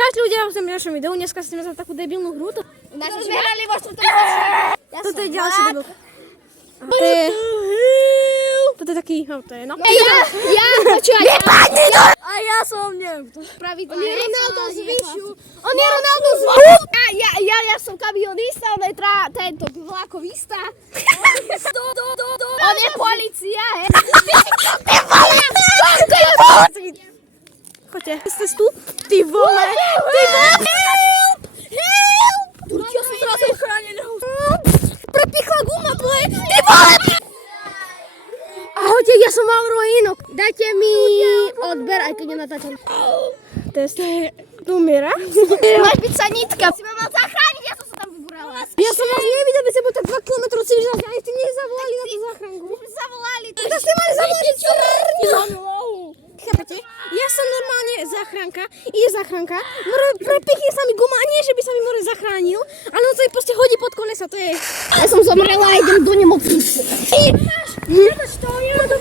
Časť ľudia v tom ďalšom videu, dneska ste za takú debilnú hru. Toto je ďalšia debilka. Toto je taký, no to je no. Vypadni to! A ja som, neviem, to spraviť. On je Ronaldo z Vyšu. On je Ronaldo z Vyšu. Ja som kamionista, on je tento vlakovista. On je policia, he. Choďte, ste tu? Ty vole! Ja som teraz ochránený. Prepichla guma, tvoje. Ty vole! Ahojte, ja som Mauro Inok. Dajte mi odber, aj keď nenatáčam. To je tu umiera. Máš byť sanitka. Si ma mal zachrániť, ja som sa tam vyburala. Ja som vás nevidel, by ste bol tak 2 km civilizácie, ani ste nezavolali na tú záchranku. My sme zavolali. To ste mali zavolať Chápete? Ja som normálne záchranka, prepichne sa mi guma, a nie, že by sa mi more zachránil, ale on sa mi proste hodí pod kolesa, to je... Ja som zomrela a idem do nemocnice. Nemáš to, ja to